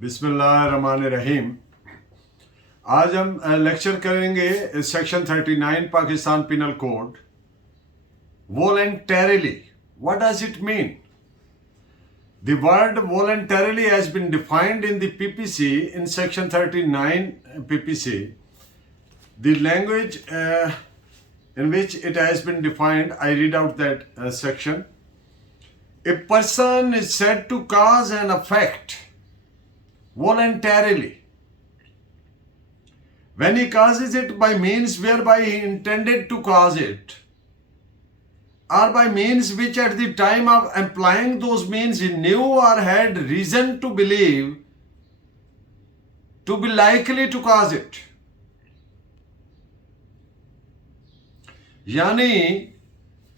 बिस्मिल्लाहिर्रहमानिर्रहीम। आज हम लेक्चर करेंगे section 39 Pakistan penal code, voluntarily. What does it mean? The word voluntarily has been defined in the PPC in section 39 PPC. The language in which it has been defined, I read out that section. A person is said to cause an effect voluntarily when he causes it by means whereby he intended to cause it, or by means which at the time of employing those means he knew or had reason to believe to be likely to cause it. यानी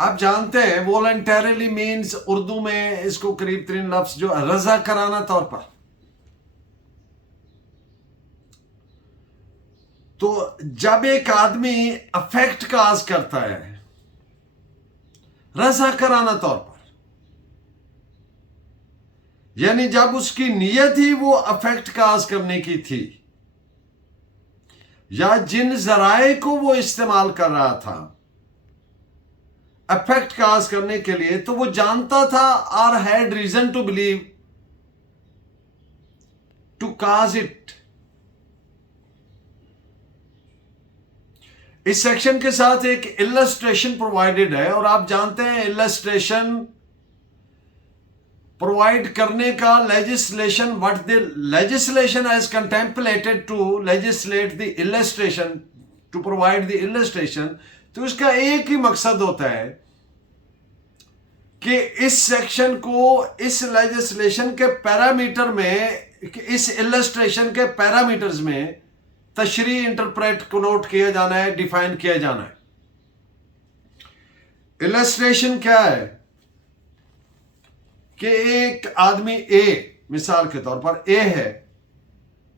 आप जानते हैं voluntarily means Urdu में इसको करीब तरीन लफ्ज जो रजा कराना तौर पर, तो जब एक आदमी अफेक्ट काज करता है रजा कराना तौर पर, यानी जब उसकी नीयत ही वो अफेक्ट काज करने की थी या जिन जराए को वो इस्तेमाल कर रहा था अफेक्ट काज करने के लिए, तो वो जानता था और had reason to believe to cause it. इस सेक्शन के साथ एक इलस्ट्रेशन प्रोवाइडेड है, और आप जानते हैं इलस्ट्रेशन प्रोवाइड करने का legislation, what the legislation has contemplated to legislate the illustration, to provide the illustration. तो इसका एक ही मकसद होता है कि इस सेक्शन को इस लेजिस्लेशन के पैरामीटर में, इस इलस्ट्रेशन के पैरामीटर्स में तशरीह इंटरप्रेट को नोट किया जाना है, डिफाइन किया जाना है। इलस्ट्रेशन क्या है कि एक आदमी ए, मिसाल के तौर पर ए है,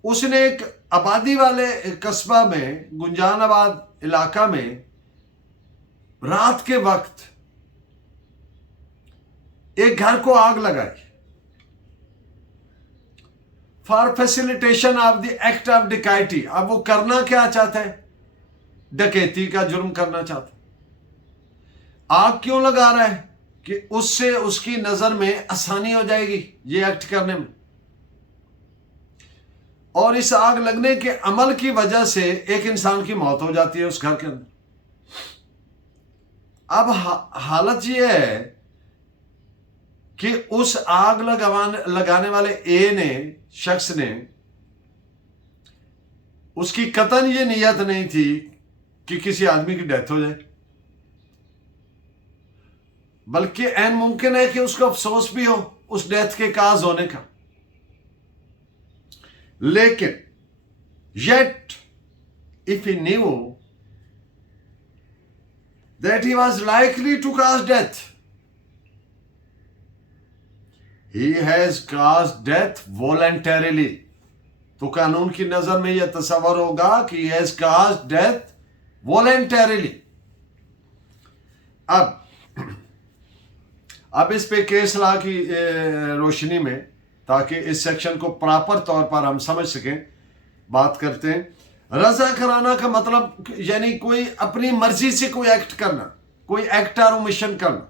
उसने एक आबादी वाले कस्बा में, गुंजानाबाद इलाका में रात के वक्त एक घर को आग लगाई for facilitation of the act of dacoity. अब वो करना क्या चाहता है? डकैती का जुर्म करना चाहता है। आग क्यों लगा रहा है? कि उससे उसकी नजर में आसानी हो जाएगी ये एक्ट करने में, और इस आग लगने के अमल की वजह से एक इंसान की मौत हो जाती है उस घर के अंदर। अब हालत यह है कि उस आग लगाने वाले ए ने, शख्स ने, उसकी कतन ये नियत नहीं थी कि किसी आदमी की डेथ हो जाए, बल्कि ऐन मुमकिन है कि उसको अफसोस भी हो उस डेथ के काज होने का। लेकिन yet if he knew that he was likely to cause death, he has caused death voluntarily। तो कानून की नजर में यह तस्वर होगा कि he has caused death voluntarily। अब इस पे केस लॉ की रोशनी में, ताकि इस सेक्शन को प्रॉपर तौर पर हम समझ सकें, बात करते हैं। रजा कराना का मतलब यानी कोई अपनी मर्जी से कोई एक्ट करना, कोई एक्ट और ओमिशन करना।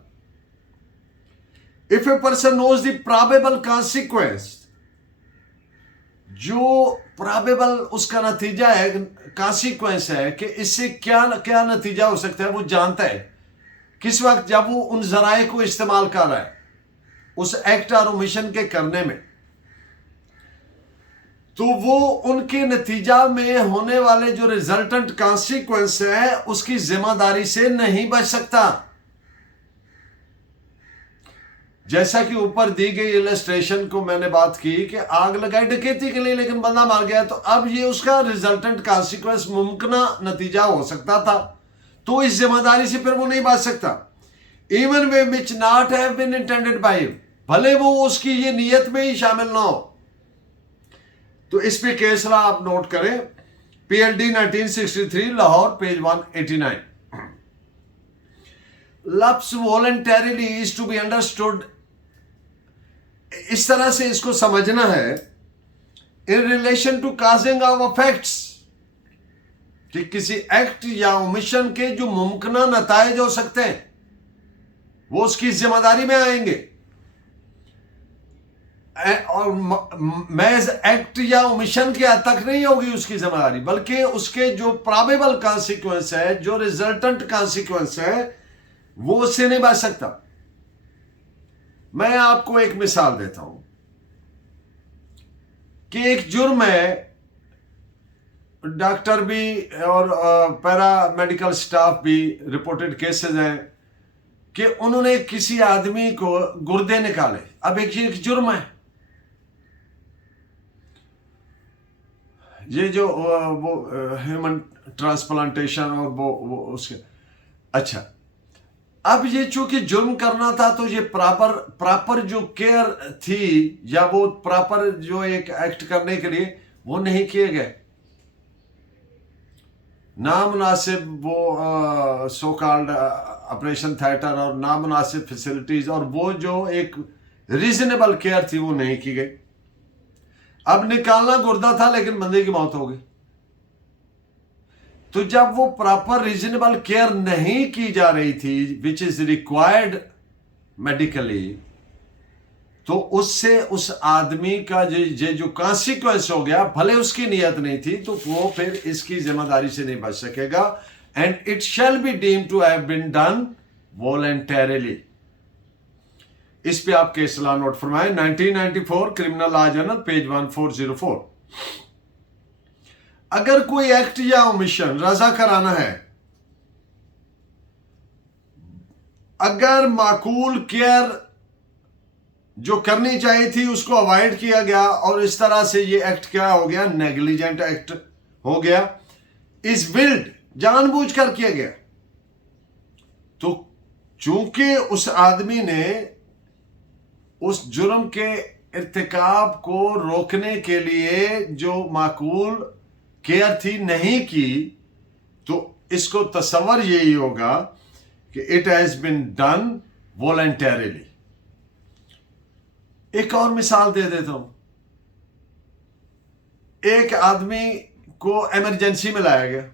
If a person knows the probable consequence, जो प्रोबेबल उसका नतीजा है, कॉन्सिक्वेंस है कि इससे क्या क्या नतीजा हो सकता है, वो जानता है किस वक्त जब वो उन जराए को इस्तेमाल कर रहा है उस एक्ट और ओमिशन के करने में, तो वो उनके नतीजा में होने वाले जो रिजल्टेंट कॉन्सिक्वेंस है उसकी जिम्मेदारी से नहीं बच सकता। जैसा कि ऊपर दी गई इलस्ट्रेशन को मैंने बात की कि आग लगाई डकैती के लिए, लेकिन बंदा मार गया, तो अब ये उसका रिजल्टेंट कॉन्सिक्वेंस, मुमकिना नतीजा हो सकता था, तो इस जिम्मेदारी से फिर वो नहीं बच सकता। Even way which not have been intended by him, भले वो उसकी ये नियत में ही शामिल ना हो। तो इस पे केस लॉ आप नोट करें, PLD 1963 लाहौर, पेज 189। लफ्ज voluntarily is to be understood, इस तरह से इसको समझना है in relation to causing of affects, कि किसी एक्ट या ओमिशन के जो मुमकिन नताइज हो सकते हैं वो उसकी जिम्मेदारी में आएंगे। और महज एक्ट या ओमिशन के हद तक नहीं होगी उसकी जिम्मेदारी, बल्कि उसके जो प्रोबेबल कॉन्सिक्वेंस है, जो रिजल्टेंट कॉन्सिक्वेंस है, वो उससे नहीं बच सकता। मैं आपको एक मिसाल देता हूं कि एक जुर्म है, डॉक्टर भी और पैरा मेडिकल स्टाफ भी रिपोर्टेड केसेस हैं कि उन्होंने किसी आदमी को गुर्दे निकाले। अब एक जुर्म है, ये जो वो ह्यूमन ट्रांसप्लांटेशन और वो उसके, अच्छा, अब ये चूंकि जुर्म करना था तो ये प्रॉपर जो केयर थी या वो प्रॉपर जो एक एक्ट करने के लिए वो नहीं किए गए। नामुनासिब वो सो कॉल्ड ऑपरेशन थिएटर और नामुनासिब फैसिलिटीज और वो जो एक रीजनेबल केयर थी वो नहीं की गई। अब निकालना गुर्दा था लेकिन बंदे की मौत हो गई। तो जब वो प्रॉपर रीजनेबल केयर नहीं की जा रही थी विच इज रिक्वायर्ड मेडिकली, तो उससे उस आदमी का जो कॉन्सिक्वेंस हो गया, भले उसकी नियत नहीं थी, तो वो फिर इसकी जिम्मेदारी से नहीं बच सकेगा। And it shall be deemed to have been done voluntarily. इस पे आप केस लॉ नोट फरमाएं, 1994 क्रिमिनल लॉ जर्नल पेज 1404। अगर कोई एक्ट या ओमिशन रजा कराना है, अगर माकूल केयर जो करनी चाहिए थी उसको अवॉइड किया गया और इस तरह से ये एक्ट क्या हो गया, नेग्लिजेंट एक्ट हो गया, इज विल्ड, जानबूझकर किया गया, तो चूंकि उस आदमी ने उस जुर्म के इर्तिकाब को रोकने के लिए जो माकूल केयर थी नहीं की, तो इसको तसव्वुर यही होगा कि it has been done voluntarily. एक और मिसाल दे देता हूं। एक आदमी को इमरजेंसी में लाया गया,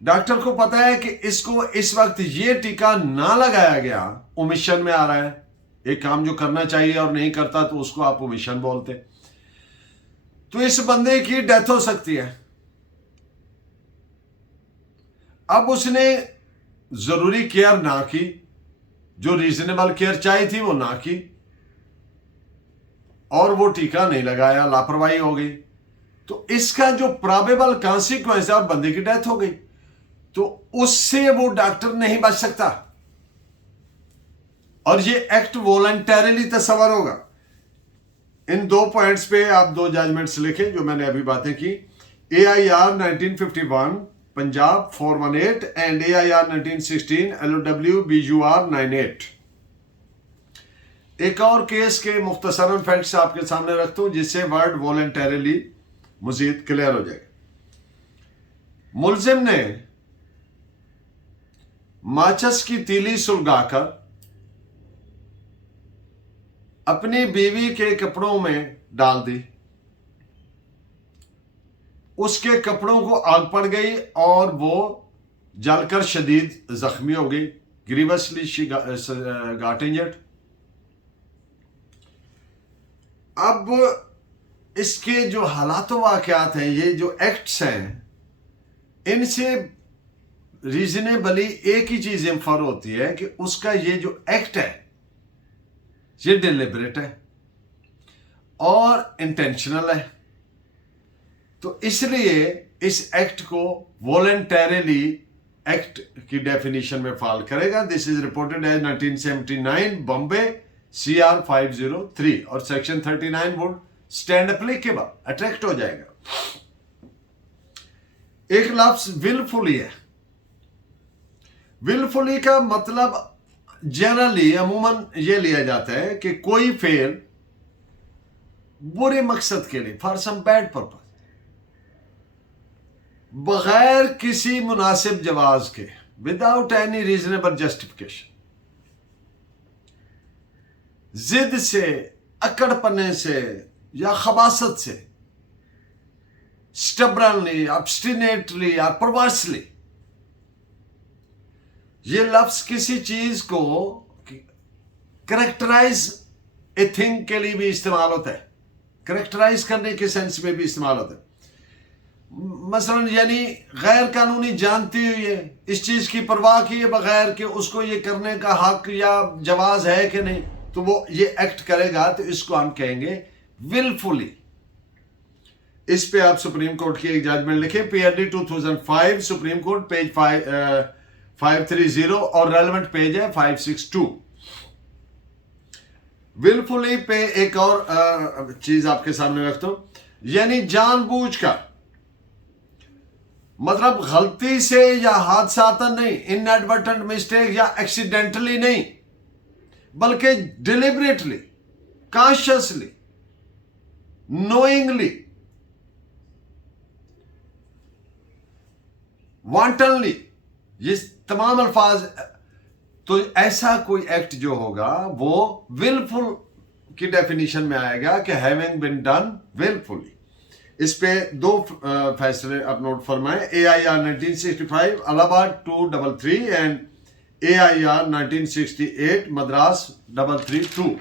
डॉक्टर को पता है कि इसको इस वक्त ये टीका ना लगाया गया, ओमिशन में आ रहा है, एक काम जो करना चाहिए और नहीं करता तो उसको आप ओमिशन बोलते, तो इस बंदे की डेथ हो सकती है। अब उसने जरूरी केयर ना की, जो रीजनेबल केयर चाहिए थी वो ना की, और वो टीका नहीं लगाया, लापरवाही हो गई, तो इसका जो प्रोबेबल कॉन्सिक्वेंस है और बंदे की डेथ हो गई, तो उससे वो डॉक्टर नहीं बच सकता और ये एक्ट वॉलंटरीली तस्वर होगा। इन दो पॉइंट्स पे आप दो जजमेंट्स लिखें जो मैंने अभी बातें की। AIR 1951 Punjab 418 and AIR 1916 LOW BUR 98। एक और केस के मुख्तसरन फैक्ट्स आपके सामने रखता हूं जिससे वर्ड वॉलंटरीली मजीद क्लियर हो जाएगा। मुलजिम ने माचिस की तीली सुलगाकर अपनी बीवी के कपड़ों में डाल दी, उसके कपड़ों को आग पड़ गई और वो जलकर शदीद जख्मी हो गई, ग्रीवसली शी गॉट इंजर्ड। अब इसके जो हालात वाकयात हैं, ये जो एक्ट्स हैं, इनसे रीजनेबली एक ही चीज इंफर होती है कि उसका ये जो एक्ट है ये डिलिबरेट है और इंटेंशनल है। तो इसलिए इस एक्ट को वॉलंटरीली एक्ट की डेफिनेशन में फॉल करेगा। This is reported as 1979 Bombay CR 503 और section 39 would stand applicable, attract हो जाएगा। एक लफ्ज विलफुली है। विलफुली का मतलब जनरली अमूमन यह लिया जाता है कि कोई फेल बुरे मकसद के लिए, फॉर सम बैड पर्पस, बगैर किसी मुनासिब जवाज के, विदाउट एनी रीजनेबल जस्टिफिकेशन, जिद से, अकड़पने से, या खबासत से, स्टबरनली, ऑब्स्टिनेटली या परवर्सली। ये लफ्ज किसी चीज को करेक्टराइज ए थिंग के लिए भी इस्तेमाल होता है, करेक्टराइज करने के सेंस में भी इस्तेमाल होता है। मसलन यानी गैर कानूनी जानते हुए इस चीज की परवाह किए बगैर कि उसको ये करने का हक या जवाज है कि नहीं, तो वो ये एक्ट करेगा, तो इसको हम कहेंगे विलफुली। इस पे आप सुप्रीम कोर्ट की एक जजमेंट लिखे, PRD 2005, सुप्रीम कोर्ट, पेज 530 और रेलेवेंट पेज है 562। विलफुली पे एक और चीज आपके सामने रखता हूं, यानी जानबूझकर, मतलब गलती से या हादसातन नहीं, इनएडवर्टेंट मिस्टेक या एक्सीडेंटली नहीं, बल्कि डिलिबरेटली, कॉन्शियसली, नोइंगली, वांटनली, ये तमाम अल्फाज, तो ऐसा कोई एक्ट जो होगा वो विलफुल की डेफिनेशन में आएगा कि हैविंग बीन डन विलफुली। इस पे दो फैसले आप नोट फरमाएं, AIR 1965 Allahabad 233 and AIR 1968 Madras 332।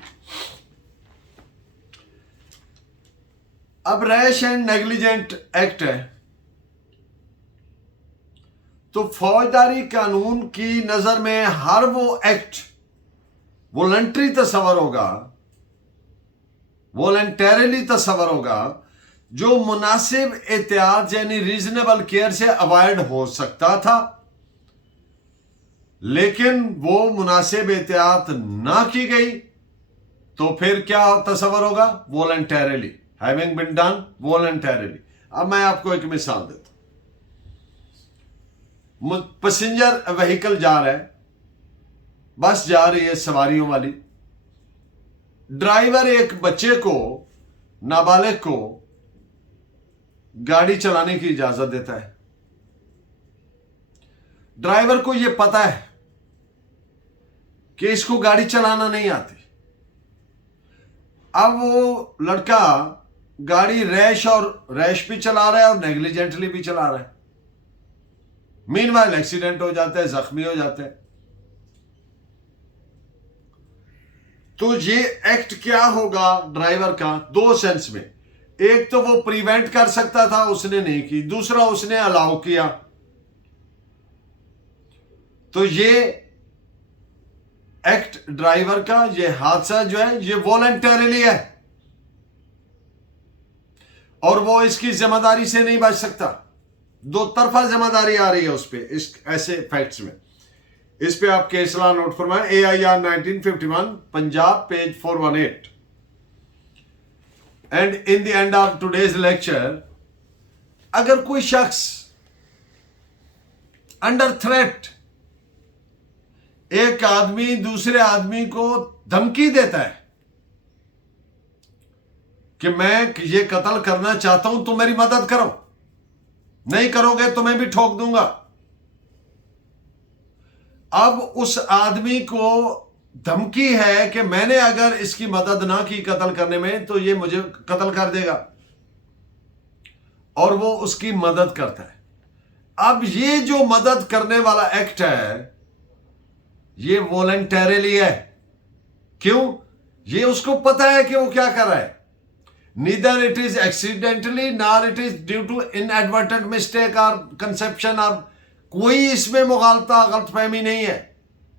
अब रैश एंड नेग्लिजेंट एक्ट है, तो फौजदारी कानून की नजर में हर वो एक्ट वॉलंटरी तस्वर होगा, वॉलंटरीली तस्वर होगा, जो मुनासिब एहतियात यानी रीजनेबल केयर से अवॉइड हो सकता था, लेकिन वो मुनासिब एहतियात ना की गई, तो फिर क्या तस्वर होगा? Voluntarily, having been done voluntarily. अब मैं आपको एक मिसाल देता हूं। पैसेंजर व्हीकल जा रहा है, बस जा रही है सवारियों वाली, ड्राइवर एक बच्चे को, नाबालिग को गाड़ी चलाने की इजाजत देता है। ड्राइवर को यह पता है कि इसको गाड़ी चलाना नहीं आती। अब वो लड़का गाड़ी रैश भी चला रहा है और नेग्लिजेंटली भी चला रहा है। मीनवाइल एक्सीडेंट हो जाता है, जख्मी हो जाते हैं। तो ये एक्ट क्या होगा ड्राइवर का? दो सेंस में, एक तो वो प्रिवेंट कर सकता था, उसने नहीं की, दूसरा उसने अलाउ किया। तो ये एक्ट ड्राइवर का, ये हादसा जो है ये वॉलंटरीली है और वो इसकी जिम्मेदारी से नहीं बच सकता। दो तरफा जिम्मेदारी आ रही है उस पे, इस ऐसे फैक्ट्स में। इस पे आप केसला नोट फरमाएं, AIR 1951 Punjab page 418। And in the end of today's lecture, अगर कोई शख्स अंडर थ्रेट एक आदमी दूसरे आदमी को धमकी देता है कि मैं ये कत्ल करना चाहता हूं, तो मेरी मदद करो, नहीं करोगे तो मैं भी ठोक दूंगा। अब उस आदमी को धमकी है कि मैंने अगर इसकी मदद ना की कत्ल करने में तो ये मुझे कत्ल कर देगा, और वो उसकी मदद करता है। अब ये जो मदद करने वाला एक्ट है ये वॉलंटरीली है। क्यों? ये उसको पता है कि वो क्या कर रहा है। Neither it is accidentally nor it is due to inadvertent mistake or conception, और कोई इसमें मुगालता गलतफहमी नहीं है।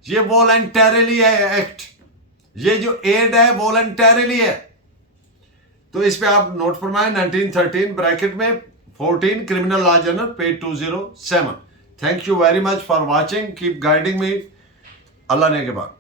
ये वॉलंटरीली है एक्ट, ये जो एड है वॉलंटरीली है। तो इस पे आप नोट फरमाएं 1913 ब्रैकेट में 14 criminal law journal page 207। Thank you very much for watching, keep guiding me. Allah ने के बाद।